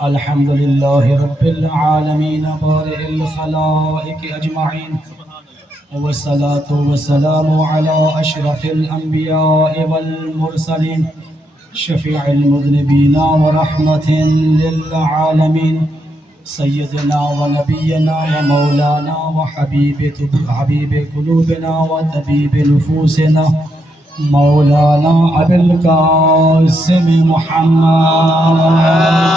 الحمد لله رب العالمين بارئ الخلائق أجمعين، والصلاة والسلام على أشرف الأنبياء والمرسلين، شفيع المذنبين ورحمة للعالمين، سيدنا ونبينا ومولانا وحبيب قلوبنا وطبيب نفوسنا مولانا أبي القاسم محمد،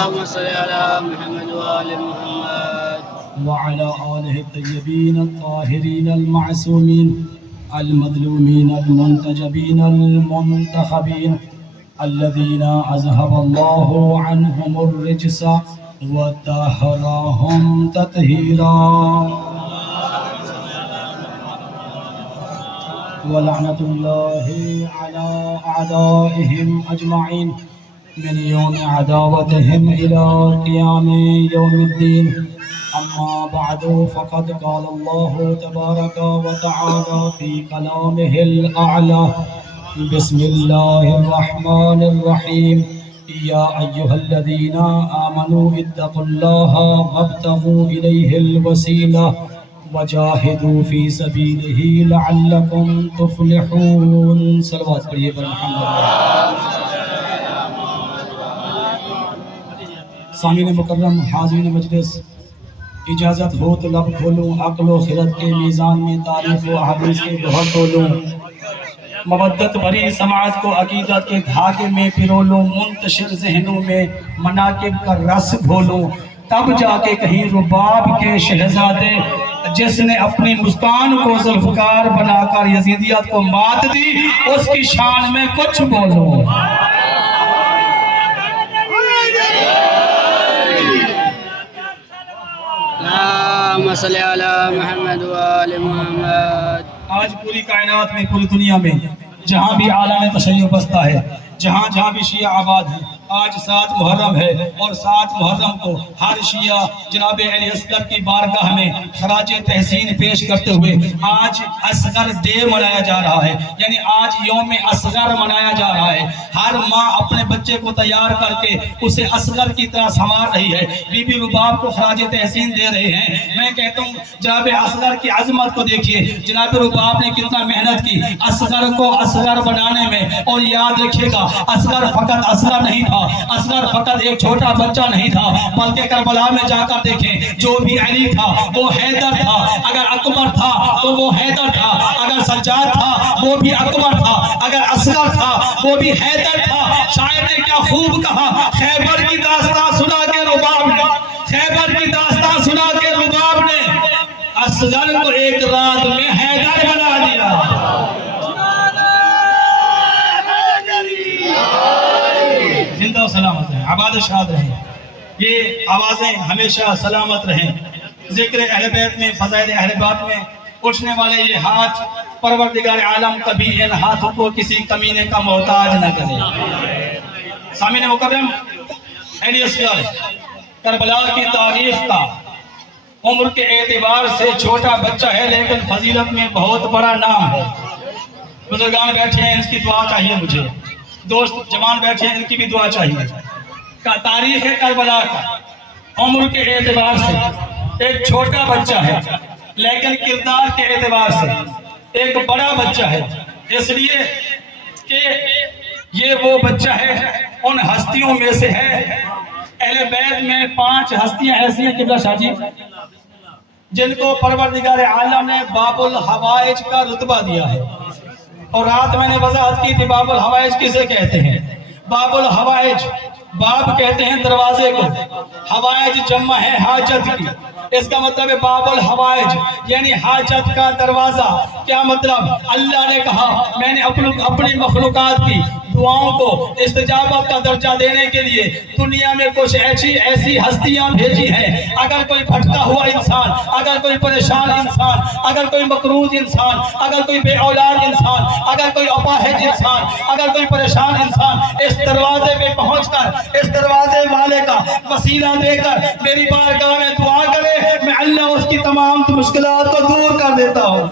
اللهم صل على محمد وآل محمد وعلى آله الطيبين الطاهرين المعصومين المظلومين المنتجبين المنتخبين الذين أذهب الله عنهم الرجس وطهرهم تطهيرا، ولعنة الله على أعدائهم أجمعين من يوم عداوتهم إلى قيام يوم الدين. أما بعد، فقد قال الله تبارك وتعالى في كلامه الأعلى: بسم الله الرحمن الرحيم. يا أيها الذين آمنوا اتقوا الله وابتغوا إليه الوسيلة وجاہدوا فی سبیلہ لعلکم تفلحون. صلوات پڑھیے پر محمد. سامعین مکرم، حاضرین مجلس، اجازت ہو تو لب کھولوں، عقل و خرد کے میزان میں تاریخ و حدیث کے گوہر تولوں، مودت بھری سماعت کو عقیدت کے دھاگے میں پرولوں، منتشر ذہنوں میں مناقب کا رس گھولوں، تب جا کے کہیں رباب کے شہزادے جس نے اپنی مسکان کو ذوالفقار بنا کر یزیدیت کو مات دی، اس کی شان میں کچھ بولوں. اللهم صل على محمد وآل محمد. آج پوری کائنات میں، پوری دنیا میں جہاں بھی عالم تشیع بستا ہے، جہاں جہاں بھی شیعہ آباد ہیں، آج 7 محرم ہے، اور 7 محرم کو ہر شیعہ جناب علی اصغر کی بارگاہ میں خراج تحسین پیش کرتے ہوئے آج اصغر ڈے منایا جا رہا ہے، یعنی آج یوم اصغر منایا جا رہا ہے. ہر ماں اپنے بچے کو تیار کر کے اسے اصغر کی طرح سنوار رہی ہے، بی بی رباب کو خراج تحسین دے رہے ہیں. میں کہتا ہوں جناب اصغر کی عظمت کو دیکھیے، جناب رباب نے کتنا محنت کی اصغر کو اصغر بنانے میں. اور یاد رکھیے گا، اصغر فقط اصغر نہیں تھا، اصغر فقط ایک چھوٹا بچہ نہیں تھا، بلکہ کربلا میں جا کر دیکھیں، جو بھی علی تھا وہ حیدر تھا، اگر اکبر تھا تو وہ حیدر تھا، اگر سجاد تھا وہ بھی اکبر تھا، اگر اصغر تھا وہ بھی حیدر تھا. شاعر نے کیا خوب کہا، خیبر کی داستان سنا کے رباب نے، خیبر کی داستان سنا کے رباب نے اصغر کو ایک رات میں حیدر بنا دیا. زندہ و سلامت رہیں، آباد و شاد رہیں، یہ آوازیں ہمیشہ سلامت رہیں. ذکر اہل بیت میں، فضائل اہل بیت میں اٹھنے والے یہ ہاتھ، پروردگار عالم کبھی ان ہاتھوں کو کسی کمینے کا محتاج نہ کرے. سامعین مکرم، علی اصغر کربلا کی تاریخ کا عمر کے اعتبار سے چھوٹا بچہ ہے، لیکن فضیلت میں بہت بڑا نام ہے. بزرگان بیٹھے ہیں، اس کی دعا چاہیے مجھے، دوست جوان بیٹھے ہیں، ان کی بھی دعا چاہیے. تاریخ کربلا کا عمر کے اعتبار سے ایک چھوٹا بچہ ہے، لیکن کردار کے اعتبار سے ایک بڑا بچہ ہے، اس لیے کہ یہ وہ بچہ ہے، ان ہستیوں میں سے ہے. اہل بیت میں 5 ہستیاں ایسی ہیں قبلہ شاہ جی، جن کو پروردگار عالم نے باب الحوائج کا رتبہ دیا ہے. اور رات میں نے وضاحت کی تھی باب الحوائج کسے کہتے ہیں. باب الحوائج، باب کہتے ہیں دروازے کو، حوائج جمع ہے حاجت کی، اس کا مطلب ہے باب الحوائج یعنی حاجت کا دروازہ. کیا مطلب؟ اللہ نے کہا میں نے اپنی مخلوقات کی دعاؤں کو استجابت کا درجہ دینے کے لیے دنیا میں کچھ ایسی ہستیاں بھیجی ہیں. اگر کوئی بھٹکا ہوا انسان، اگر کوئی پریشان انسان، اگر کوئی مقروض انسان، اگر کوئی بے اولاد انسان، اگر کوئی اپاہج انسان، اگر کوئی پریشان انسان اس دروازے پہ پہنچ کر اس دروازے والے کا وسیلہ دے کر میری بارگاہ میں دعا کرے، میں اللہ اس کی تمام مشکلات کو دور کر دیتا ہوں.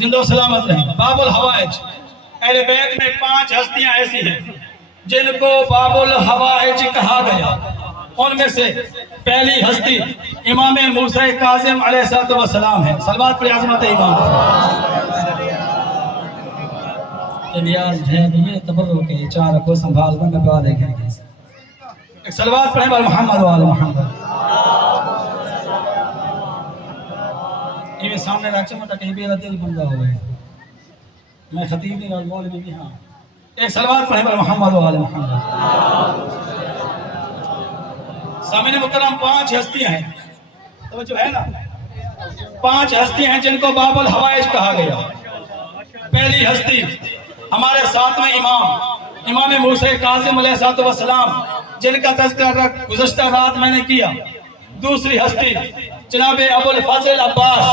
زندہ و سلامت رہیں. باب الحوائج اہل بیت میں 5 ہستیاں ایسی ہیں جن کو باب الحوائج کہا گیا. ان میں سے پہلی ہستی امام موسیٰ کاظم علیہ السلام ہے. صلوات پر عظمت امام. یہ نیاز ہے یہ تبرک ہے 4 کو سنبھال کر میں دعا دیکھیں گے. ایک صلوات پڑھیں بر محمد و آل محمد. یہ سامنے رکھا مطلب کہیں بھی رد دل بندہ ہوئے میں خطیب نہیں اور مولوی بھی. ہاں ایک صلوات پڑھیں بر محمد و آل محمد. سامنے مکرم 5 ہستیاں ہیں. توجہ ہے نا. 5 ہستیاں ہیں جن کو باب الحوائج کہا گیا. پہلی ہستی ہمارے ساتھ میں امام موسیٰ کاظم علیہ السلام جن کا تذکرہ گزشتہ رات میں نے کیا. دوسری ہستی جناب ابو الفضل عباس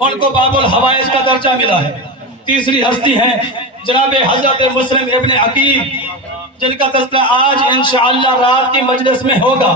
ان کو باب الحوائج کا درجہ ملا ہے. تیسری ہستی ہے جناب حضرت مسلم ابن عقیل جن کا تذکرہ آج انشاءاللہ رات کی مجلس میں ہوگا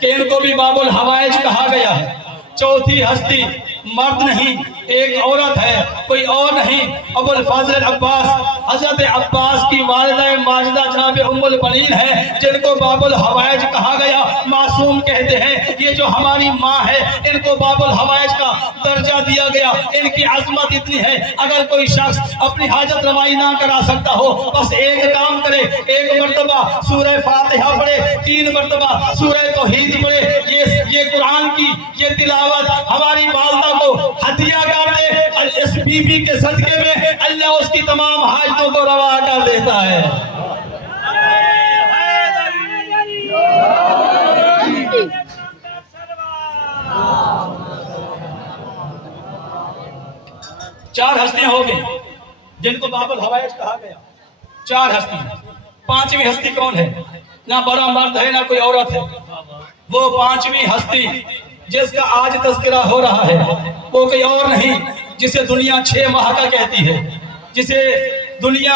کہ ان کو بھی باب الحوائج کہا گیا ہے. چوتھی ہستی مرد نہیں ایک عورت ہے کوئی اور نہیں ابو الفضل عباس حضرت عباس کی والدہ ماجدہ جناب ام البنین ہے جن کو باب الحوائج کہا گیا. معصوم کہتے ہیں یہ جو ہماری ماں ہے ان کو باب الحوائج کا درجہ دیا گیا. ان کی عظمت اتنی ہے اگر کوئی شخص اپنی حاجت روائی نہ کرا سکتا ہو بس ایک کام کرے, ایک مرتبہ سورہ فاتحہ پڑھے, 3 مرتبہ سورہ توحید پڑھے. یہ قرآن کی یہ تلاوت ہماری والدہ کو ہدیہ کر دے. اس بی بی کے صدقے میں اللہ اس کی تمام حاجتوں کو روا کر دیتا ہے. چار ہستیاں ہو گئی جن کو باب الحوائج کہا گیا. 4 ہستیاں. 5ویں ہستی کون ہے؟ نہ بڑا مرد ہے نہ کوئی عورت ہے. وہ 5ویں ہستی جس کا آج تذکرہ ہو رہا ہے وہ کوئی اور نہیں جسے دنیا 6 ماہ کا کہتی ہے, جسے دنیا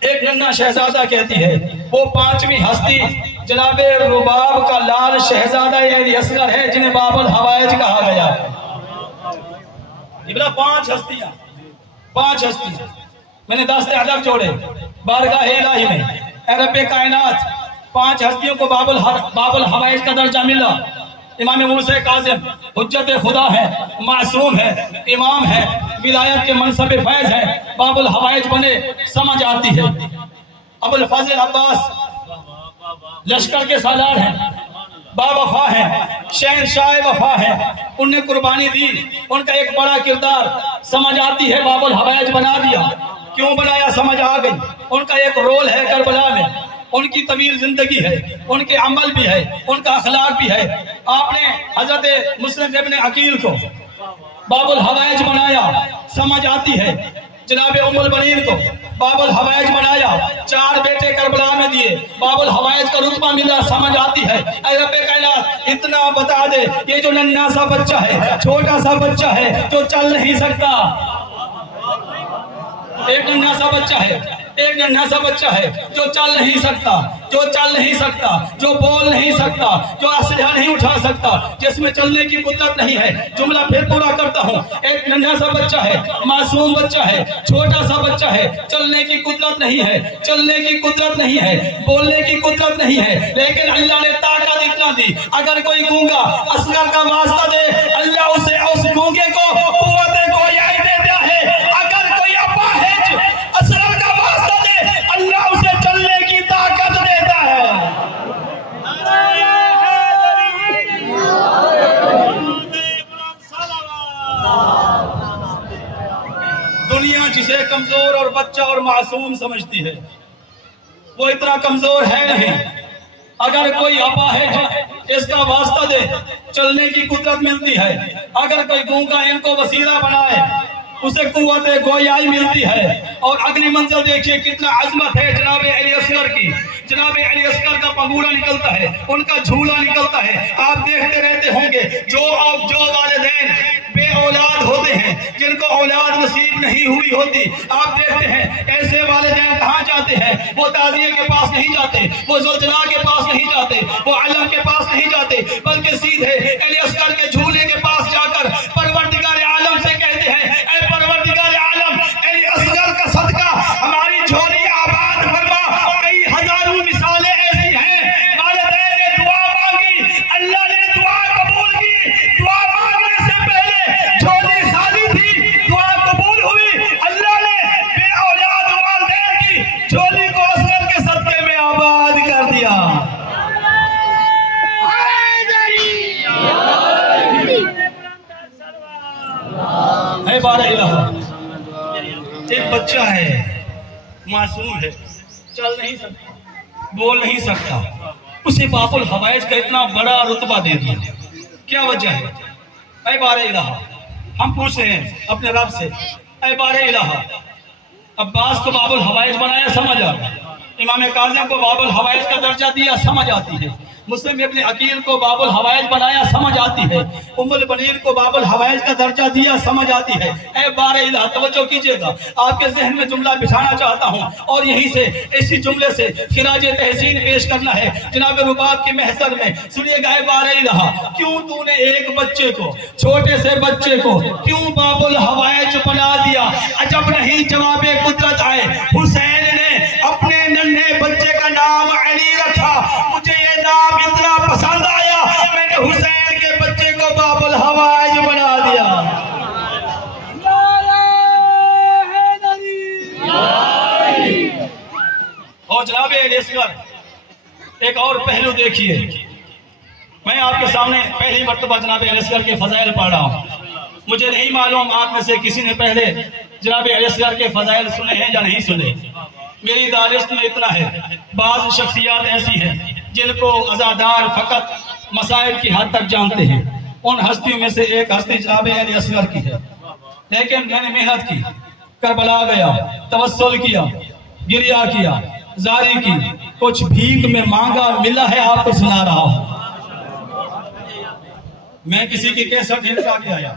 ایک ننھا شہزادہ کہتی ہے. وہ 5ویں ہستی جناب رباب کا لال شہزادہ یعنی اصغر ہے جنہیں باب الحوائج کہا گیا ہے. یہ بلا 5 ہستیاں میں نے 10 عدد جوڑے بارگاہ الہی میں. اے رب کائنات 5 ہستیوں کو باب الحوائج کا درجہ ملا. امام موسیٰ کاظم حجت خدا ہے, معصوم ہے, امام ہے, ولایت کے منصب فیض ہے, باب الحوائج بنے سمجھ آتی ہے. ابو الفضل عباس لشکر کے سالار ہیں, با وفا ہیں, شہنشاہ وفا ہیں. انہوں نے قربانی دی, ان کا ایک بڑا کردار سمجھ آتی ہے باب الحوائج بنا دیا. کیوں بنایا سمجھ آ گئی. ان کا ایک رول ہے کربلا میں, ان کی طویل زندگی ہے, ان کے عمل بھی ہے, ان کا اخلاق بھی ہے. آپ نے حضرت مسلم ابن عقیل کو باب الحوائج بنایا سمجھ آتی ہے. جناب ام البنین کو باب الحوائج بنایا, 4 بیٹے کربلا میں دیے, باب الحوائج کا رتبہ ملا سمجھ آتی ہے. اے رب کائنات اتنا بتا دے یہ جو ننھا سا بچہ ہے, چھوٹا سا بچہ ہے جو چل نہیں سکتا, ایک ننھا سا بچہ ہے جو چل نہیں سکتا, جو بول نہیں سکتا, جو اسلحہ نہیں اٹھا سکتا, جس میں چلنے کی قدرت نہیں ہے. جملہ پھر پورا کرتا ہوں. ایک ننھا سا بچہ ہے, معصوم بچہ ہے, چھوٹا سا بچہ ہے, چلنے کی قدرت نہیں ہے, بولنے کی قدرت نہیں ہے, لیکن اللہ نے طاقت اتنا دی. اگر کوئی گونگا اصغر کا واسطہ دے اللہ اسے اس گونگے کو قوت گویائی دیتا ہے. اگر کوئی اپاہج اصغر کا واسطہ دے اللہ اسے چلنے کی طاقت دیتا ہے. دنیا جسے کمزور اور بچہ اور معصوم سمجھتی ہے وہ اتنا کمزور ہے نہیں. اگر کوئی اپاہج اس کا واسطہ دے چلنے کی قدرت ملتی ہے. اگر کوئی گونگا ان کو وسیلہ بنائے اسے قوت گویائی ملتی ہے. اور اگلی منزل دیکھیے کتنا عظمت ہے جناب علی اصغر کی. جناب علی اصغر کا پنگورا نکلتا ہے, ان کا جھولا نکلتا ہے. آپ دیکھتے رہتے ہوں گے جو والدین بے اولاد ہوتے ہیں, جن کو اولاد نصیب نہیں ہوئی ہوتی, آپ دیکھتے ہیں ایسے والدین کہاں جاتے ہیں. وہ تعزیے کے پاس نہیں جاتے, وہ زلزلہ کے پاس نہیں جاتے, وہ علم کے پاس نہیں جاتے, بلکہ سیدھے علی اصغر کے جھولے کے پاس جا کر پروردگار عالم سے کہتے ہیں اے پروردگار عالم علی اصغر کا صدقہ بچہ ہے, معصوم ہے, چل نہیں سکتا, بول نہیں سکتا, اسے باب الحوائج کا اتنا بڑا رتبہ دے دیا. کیا وجہ ہے؟ اے بار الہ, ہم پوچھ رہے ہیں اپنے رب سے, اے بار الہ, عباس کو باب الحوائج بنایا, سمجھ آ گیا. امام کاظم کو باب الحوائج کا درجہ دیا, سمجھ آتی ہے. مسلم ابن عقیل کو باب الحوائج بنایا, سمجھ آتی ہے. ام البنین کو باب الحوائج کا درجہ دیا, سمجھ آتی ہے. اے بار الہ, توجہ کیجئے گا, آپ کے ذہن میں جملہ بچھانا چاہتا ہوں, اور یہیں سے اسی جملے سے خراج تحسین پیش کرنا ہے جناب رباب کے محضر میں. سنیے گا, اے بار الہ, کیوں تو نے ایک بچے کو, چھوٹے سے بچے کو کیوں باب الحوائج بنا دیا؟ عجب نہیں جواب قدرت آئے. حسین نے اپنے ننھے بچے کا نام علی رکھا. مجھے یہ نام اتنا پسند آیا, میں نے حسین کے بچے کو باب الحوائج بنا دیا. اور جناب علی اصغر, ایک اور پہلو دیکھیے. میں آپ کے سامنے پہلی مرتبہ جناب علی اصغر کے فضائل پڑھ رہا ہوں. مجھے نہیں معلوم آپ میں سے کسی نے پہلے جناب علی اصغر کے فضائل سنے ہیں یا نہیں سنے. میری دانست میں اتنا ہے, بعض شخصیات ایسی ہیں جن کو عزادار فقط مسائل کی حد تک جانتے ہیں. ان ہستیوں میں سے ایک ہستی جناب علی اصغر کی ہے. لیکن میں نے محنت کی, کربلا گیا, توسل کیا, گریہ کیا, زاری کی, کچھ بھیک میں مانگا, ملا ہے, آپ کو سنا رہا ہوں. میں کسی کی کیسٹ نہیں لگا کے آیا,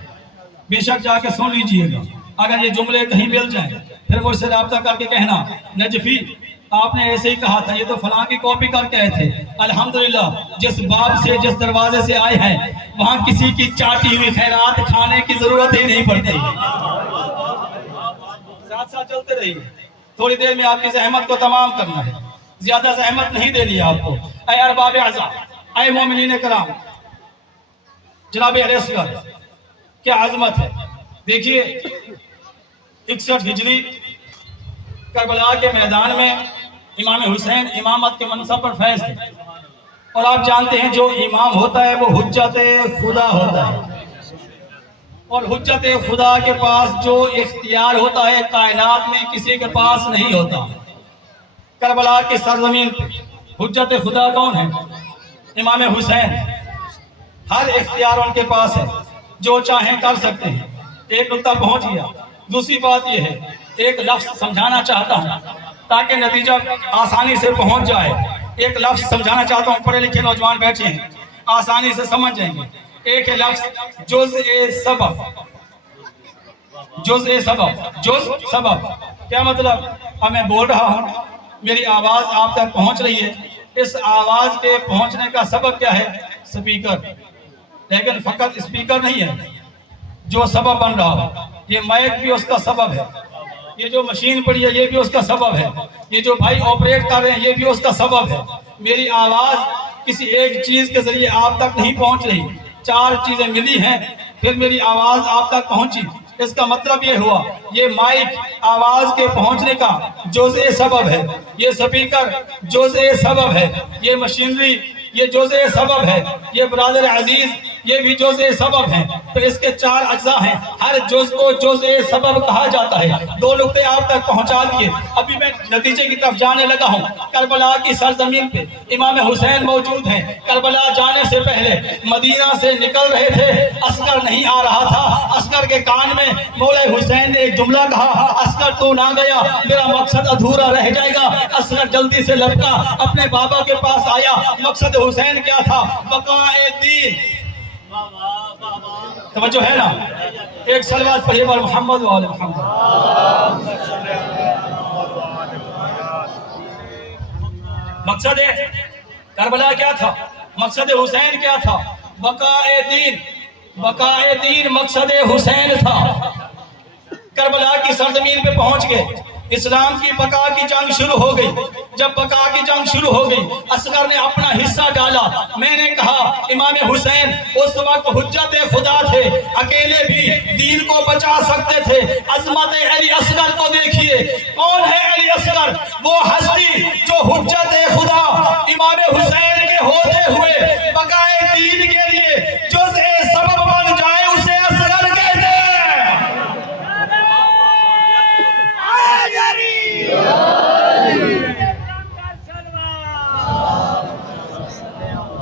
بے شک جا کے سن لیجئے گا. اگر یہ جملے کہیں مل جائیں پھر مجھ سے رابطہ کر کے کہنا, نجفی آپ نے ایسے ہی کہا تھا, یہ تو فلاں کی کاپی کر کے آئے تھے. الحمدللہ جس باب سے, جس دروازے سے آئے ہیں, وہاں کسی کی چاٹی ہوئی خیرات کھانے کی ضرورت ہی نہیں پڑتی. ساتھ ساتھ چلتے رہیے, تھوڑی دیر میں آپ کی زحمت کو تمام کرنا ہے, زیادہ زحمت نہیں دینی آپ کو. اے ارباب اعزا, اے مومنین کرام, جناب علی اصغر کیا عظمت ہے. دیکھیے 61 ہجری کربلا کے میدان میں امام حسین امامت کے منصب پر فیض تھے. اور آپ جانتے ہیں جو امام ہوتا ہے وہ حجت خدا ہوتا ہے, اور حجت خدا کے پاس جو اختیار ہوتا ہے کائنات میں کسی کے پاس نہیں ہوتا. کربلا کی سرزمین پہ حجت خدا کون ہے؟ امام حسین. ہر اختیار ان کے پاس ہے, جو چاہیں کر سکتے ہیں. ایک نقطہ پہنچ گیا. دوسری بات یہ ہے, ایک لفظ سمجھانا چاہتا ہوں تاکہ نتیجہ آسانی سے پہنچ جائے. ایک لفظ سمجھانا چاہتا ہوں, پڑھے لکھے نوجوان بیٹھے ہیں, آسانی سے سمجھ جائیں گے. ایک لفظ جزء سبب. جزء سبب, جزء سبب کیا مطلب؟ اب میں بول رہا ہوں, میری آواز آپ تک پہنچ رہی ہے, اس آواز کے پہنچنے کا سبب کیا ہے؟ سپیکر. لیکن فقط اسپیکر نہیں ہے جو سبب بن رہا ہے, یہ مائک بھی اس کا سبب ہے, یہ جو مشین پڑی ہے یہ بھی اس کا سبب ہے, یہ جو بھائی آپریٹ کر رہے ہیں یہ بھی اس کا سبب ہے. میری آواز کسی ایک چیز کے ذریعے آپ تک نہیں پہنچ رہی, 4 چیزیں ملی ہیں پھر میری آواز آپ تک پہنچی. اس کا مطلب یہ ہوا, یہ مائک آواز کے پہنچنے کا جزء سبب ہے, یہ سپیکر جزء سبب ہے, یہ مشینری یہ جزء سبب ہے, یہ برادر عزیز یہ بھی جزء سبب ہیں. تو اس کے 4 اجزاء ہیں, ہر جزء کو جزء سبب کہا جاتا ہے. 2 نقطے آپ تک پہنچا دیے, ابھی میں نتیجے کی طرف جانے لگا ہوں. کربلا کی سرزمین پہ امام حسین موجود ہیں. کربلا جانے سے پہلے مدینہ سے نکل رہے تھے, اصغر نہیں آ رہا تھا. اصغر کے کان میں مولا حسین نے ایک جملہ کہا, اصغر تو نہ گیا میرا مقصد ادھورا رہ جائے گا. اصغر جلدی سے لپکا, اپنے بابا کے پاس آیا. مقصد حسین کیا تھا؟ بقائے دین. توجہ ہے نا؟ ایک صلوات پڑھیے بر محمد و آل محمد. مقصد کربلا کیا تھا؟ مقصد حسین کیا تھا؟ بقائے دین. بقائے دین مقصد حسین تھا. کربلا کی سرزمین پہ پہنچ گئے, اسلام کی بقا کی جنگ شروع ہو گئی. جب بقا کی جنگ شروع ہو گئی, اصغر نے اپنا حصہ ڈالا. میں نے کہا امام حسین اس وقت حجت خدا تھے, اکیلے بھی دین کو بچا سکتے تھے. عظمت علی اصغر کو دیکھیے. کون ہے علی اصغر؟ وہ ہستی جو حجت خدا امام حسین کے ہوتے ہوئے بقائے دین کے لیے جزء سبب بن جائے, اسے اصغر کہتے ہیں.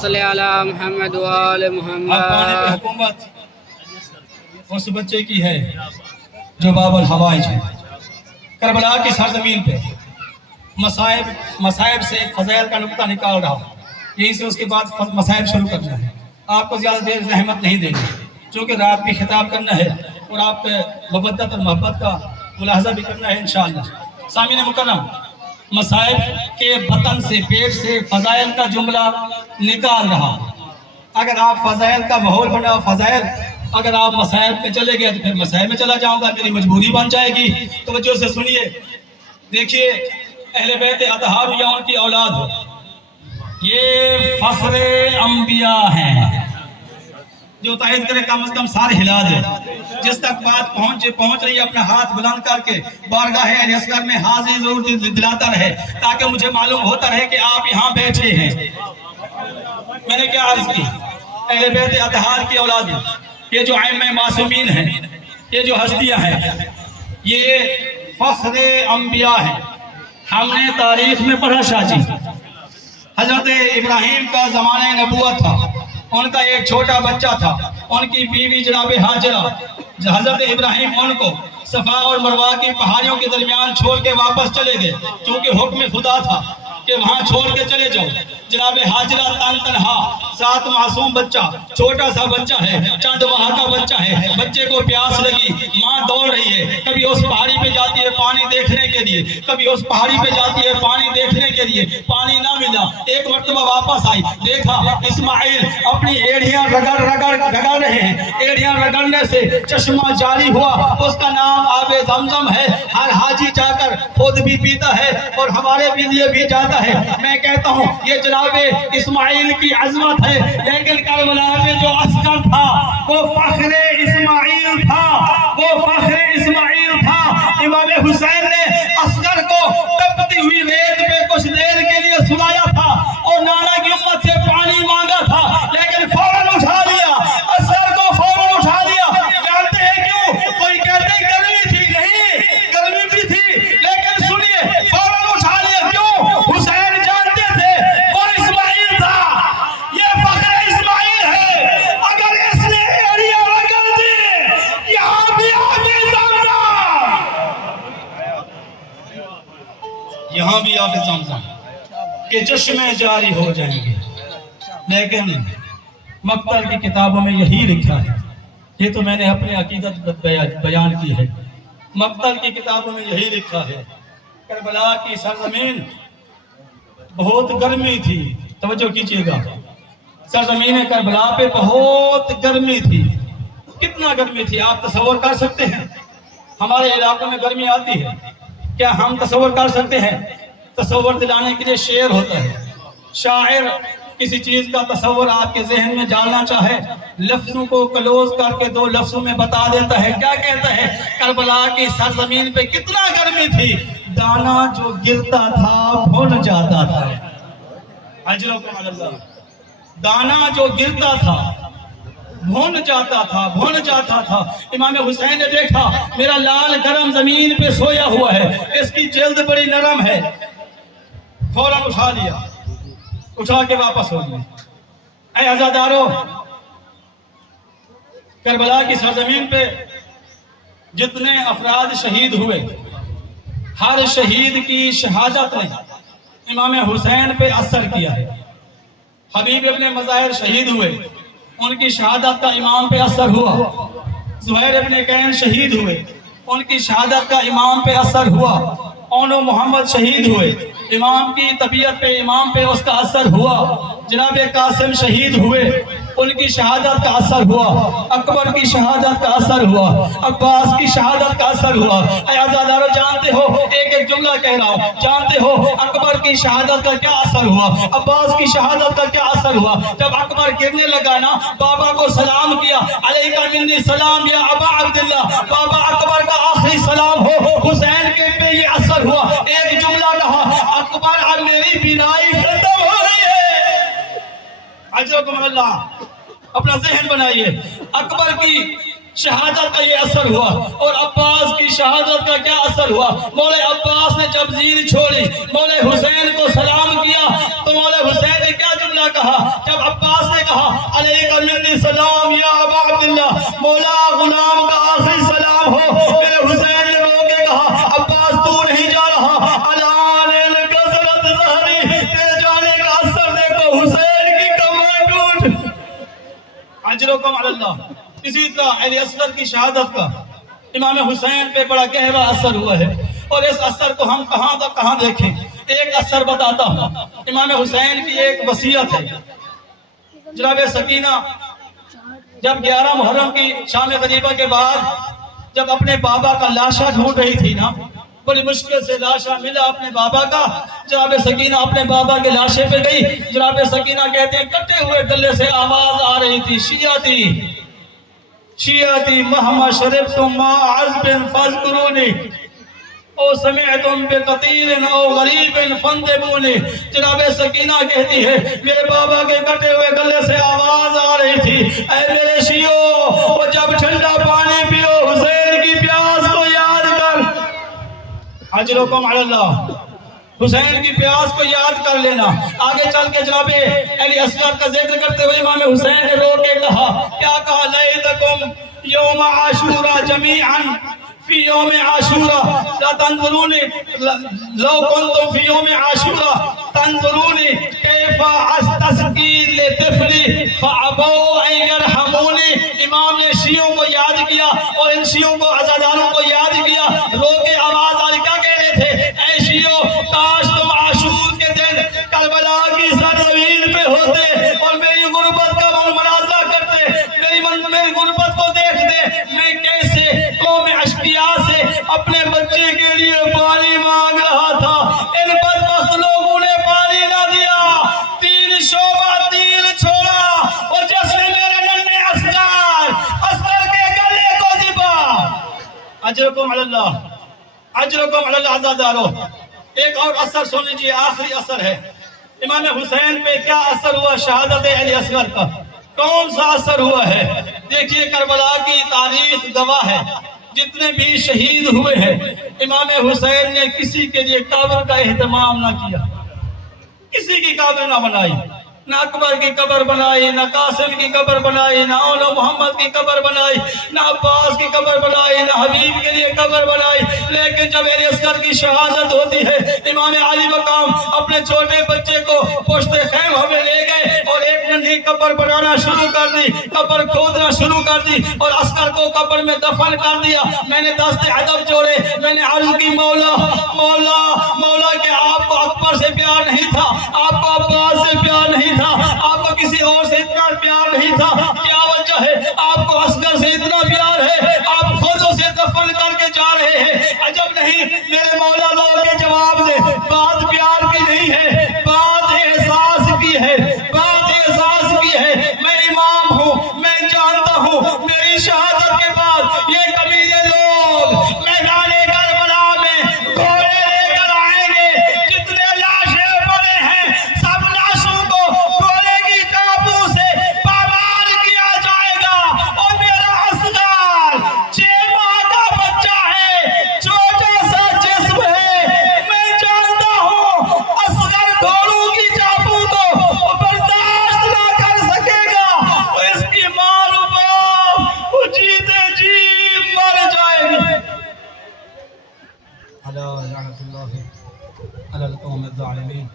صل علی محمد وآل اب پانے پہ محمد. حکومت اس بچے کی ہے جو باب الحوائج ہے. کربلا کی سرزمین پہ مصائب سے ایک فضائل کا نقطہ نکال رہا ہوں. یہیں سے اس کے بعد مصائب شروع کرنا ہے. آپ کو زیادہ دیر زحمت نہیں دینی چونکہ رات بھی خطاب کرنا ہے اور آپ کے مودت اور محبت کا ملاحظہ بھی کرنا ہے انشاءاللہ. سامعین مکرم، مصائب کے بطن سے، پیٹ سے فضائل کا جملہ نکال رہا ہوں. اگر آپ فضائل کا ماحول بنا فضائل، اگر آپ مصائب پہ چلے گئے تو پھر مصائب میں چلا جاؤں گا، میری مجبوری بن جائے گی. توجہ سے سنیے. دیکھیے، اہل بیت اطہار یا ان کی اولاد ہو، یہ فخر انبیاء ہیں. جو تائید کرے کم از کم سارے ہلا دے. جس تک بات پہنچ رہی ہے اپنا ہاتھ بلند کر کے بارگاہ اصغر میں حاضری ضرور دلاتا رہے تاکہ مجھے معلوم ہوتا رہے کہ آپ یہاں بیٹھے ہیں. میں نے کیا عرض کی؟ اہل بیت اطہار کی اولاد ہیں. یہ جو ائمہ معصومین ہیں، یہ جو ہستیاں ہیں، یہ فخر انبیاء ہیں. ہم نے تاریخ میں پڑھا شاہ جی، حضرت ابراہیم کا زمانہ نبوت تھا، ان کا ایک چھوٹا بچہ تھا، ان کی بیوی جناب ہاجرہ. حضرت ابراہیم ان کو صفا اور مروہ کی پہاڑیوں کے درمیان چھوڑ کے واپس چلے گئے کیونکہ حکم خدا تھا کہ وہاں چھوڑ کے چلے جاؤ. جناب ہاجرہ تنہا، ساتھ معصوم بچہ، چھوٹا سا بچہ ہے، چند ماہ کا بچہ ہے. بچے کو پیاس لگی، ماں دوڑ رہی ہے، کبھی اس پہاڑی پہ جاتی ہے پانی دیکھنے کے لیے، کبھی اس پہاڑی پہ جاتی ہے پانی دیکھنے کے لیے. پانی نہ ملا، ایک مرتبہ واپس آئی، دیکھا اسماعیل اپنی ایڑیاں رگڑ رہے ہیں. ایڑیاں رگڑنے سے چشمہ جاری ہوا. اس کا نام آب زمزم ہے. ہر حاجی جا کر خود بھی پیتا ہے اور ہمارے بھی لیے بھی جاتا ہے. میں کہتا ہوں یہ جناب اسماعیل کی عظمت ہے. لیکن کربلا میں جو عسکر تھا وہ فخر اسماعیل تھا، وہ فخر اسماعیل تھا. امام حسین نے عسکر کو تپتی ہوئی ریت پہ کچھ دیر کے لیے سلایا تھا اور نانا کی امت سے پانی مانگا تھا، لیکن فوراً اٹھا لیا. عسکر کو فوراً اٹھا لیا. جانتے ہیں کیوں؟ کوئی کہتے ہیں گرمی تھی، نہیں گرمی بھی تھی، لیکن سنیے فوراً اٹھا لیا. کیوں؟ حسین جانتے تھے وہ اسماعیل تھا، یہ فخر اسماعیل ہے. اگر اس نے ایڑیاں رگڑ دی، یہاں بھی آگے زمزم، یہاں بھی آگے زمزم کے چشمے جاری ہو جائیں گے. لیکن مقتل کی کتابوں میں یہی لکھا ہے. یہ تو میں نے اپنے عقیدت بیان کی ہے. مقتل کی کتابوں میں یہی لکھا ہے. کربلا کی سرزمین بہت گرمی تھی. توجہ کیجئے گا، سرزمین کربلا پہ بہت گرمی تھی. کتنا گرمی تھی آپ تصور کر سکتے ہیں؟ ہمارے علاقوں میں گرمی آتی ہے، کیا ہم تصور کر سکتے ہیں؟ تصور دلانے کے لیے شعر ہوتا ہے. شاعر کسی چیز کا تصور آپ کے ذہن میں ڈالنا چاہے، لفظوں کو کلوز کر کے دو لفظوں میں بتا دیتا ہے. کیا کہتا ہے؟ کربلا کی سرزمین پہ کتنا گرمی تھی، دانا جو گرتا تھا بھن جاتا تھا. اجرکم اللہ. دانا جو گرتا تھا بھن جاتا تھا، بھن جاتا تھا. امام حسین نے دیکھا میرا لال گرم زمین پہ سویا ہوا ہے، اس کی جلد بڑی نرم ہے. فوراً اٹھا لیا، اٹھا کے واپس ہو گیا. اے عزادارو، کربلا کی سرزمین پہ جتنے افراد شہید ہوئے، ہر شہید کی شہادت نے امام حسین پہ اثر کیا ہے. حبیب ابن مظاہر شہید ہوئے، ان کی شہادت کا امام پہ اثر ہوا. زہیر ابن کین شہید ہوئے، ان کی شہادت کا امام پہ اثر ہوا. اونو محمد شہید ہوئے، امام کی طبیعت پہ، امام پہ اس کا اثر ہوا. جناب قاسم شہید ہوئے، ان کی شہادت کا اثر ہوا. اکبر کی شہادت کا اثر ہوا، عباس کی شہادت کا اثر ہوا. اے عزادارو، جانتے ہو، ایک ایک جملہ کہہ رہا ہوں، جانتے ہو اکبر کی شہادت کا کیا اثر ہوا، عباس کی شہادت کا کیا اثر ہوا؟ جب اکبر گرنے لگا نا، بابا کو سلام کیا، علیکہ منی سلام یا ابا عبداللہ. بابا اکبر کا آخری سلام ہو. حسین کے پہ یہ اثر ہوا. ایک جملہ کہا، اکبر اب میری بینائی ختم ہو رہی ہے. اجرکم اللہ. اپنا ذہن بنائیے، اکبر کی شہادت کا یہ اثر ہوا اور عباس کی شہادت کا کیا اثر ہوا. مولا عباس نے جب زین چھوڑی، مولا حسین کو سلام کیا تو مولا حسین نے کیا جملہ کہا؟ جب اللہ. اسی طرح علی اصغر کی شہادت کا امام حسین پہ بڑا گہرا اثر ہوا ہے، اور اس اثر کو ہم کہاں تک کہاں دیکھیں. ایک اثر بتاتا ہوں. امام حسین کی ایک وصیت ہے. جناب سکینہ جب 11 محرم کی شام غریبہ کے بعد جب اپنے بابا کا لاشا ڈھونڈ رہی تھی نا، بڑی مشکل سے لاشا ملا اپنے بابا کا. جناب سکینہ اپنے بابا کے لاشے پہ گئی. جناب سکینہ کہتے ہیں کٹے ہوئے گلے سے آواز آ رہی تھی، شیعتی مہما شربتم ما عذب فاذکرونی او سمعتم بقتیل او غریب فانتبونی. جناب سکینہ کہتی ہے میرے بابا کے کٹے ہوئے گلے سے آواز آ رہی تھی، اے میرے شیعو، وہ جب ٹھنڈا پانی پیو حسین کی پیاس کو یاد کر. اجرکم علی اللہ. حسین کی پیاس کو یاد کر لینا. آگے چل کے جناب علی اصغر کا ذکر کرتے ہوئے امام حسین نے رو کے کہا، کیا کہا؟ لیتکم یوم عاشورا جمیعا فی یوم عاشورا لا تنظرونی لو کنتم فی یوم عاشورا تنظرونی کیف استسقی لطفلی فابوا ان یرحمونی. امام نے شیعوں کو یاد کیا اور ان شیعوں کو عزاداروں کو یاد کیا. رو کے آواز آ کیا کہہ رہے تھے؟ اے شیعوں، کاش تم عاشور کے دن کربلا کی سرزمین پہ ہوتے اور میری غربت کا مناظرہ کرتے، میری غربت کو دیکھتے. میں کیسے قوم اشقیاء سے اپنے بچے کے لیے پانی مانگ رہا تھا، ان بدبخت لوگوں نے پانی نہ دیا. 3 شعبہ تیر چھوڑا اور جس نے میرے ننھے اصغر کے گلے کو ذبا. اجرکم علی اللہ، اجرکم علی اللہ. عزادارو، ایک اور اثر سن لیجیے، آخری اثر ہے. امام حسین پہ کیا اثر ہوا شہادت علی اصغر کا؟ کون سا اثر ہوا ہے؟ دیکھیے کربلا کی تاریخ گواہ ہے. جتنے بھی شہید ہوئے ہیں، امام حسین نے کسی کے لیے قبر کا اہتمام نہ کیا، کسی کی قبر نہ بنائی. نہ اکبر کی قبر بنائی، نہ قاسم کی قبر بنائی، نہ اولو محمد کی قبر بنائی، نہ عباس کی قبر بنائی، نہ حبیب کے لیے قبر بنائی. لیکن جب علی اصغر کی شہادت ہوتی ہے، امام علی مقام اپنے چھوٹے بچے کو پشت خیمہ میں لے گئے اور ایک ننھی قبر بنانا شروع کر دی، قبر کھودنا شروع کر دی اور اصغر کو قبر میں دفن کر دیا. میں نے دست ادب جوڑے، میں نے عرض کی مولا مولا مولا کہ آپ کو اکبر سے پیار نہیں تھا، آپ کو عباس سے پیار نہیں تھا، آپ کو کسی اور سے اتنا پیار نہیں تھا، کیا وجہ ہے آپ کو اصغر سے اتنا پیار ہے؟ آپ خود اسے دفن کر کے جا رہے ہیں. عجب نہیں میرے مولا لوگ کے جواب دے، بات پیار کی نہیں ہے، بات احساس کی ہے، بات احساس کی ہے. میں امام ہوں، میں جانتا ہوں میری شہادت کے بعد یہ قبیلے لوگ میدان کربلا میں گھوڑے لے کر آئیں گے. جتنے لاشیں پڑے ہیں سب لاشوں کو گھوڑے کی قابو سے پامال کیا جائے گا. اور میرا اصغر 6 ماہ کا بچہ ہے، چھوٹا سا جسم ہے. میں جانتا ہوں اصغر گھوڑوں کی قابو کو برداشت نہ کر سکے گا. اس کی ماں و باپ وہ جیتے جی مر جائے گی. علی لعنت اللہ علی القوم الظالمین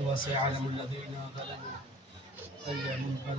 وسيعلم الذين ظلموا أي منقلب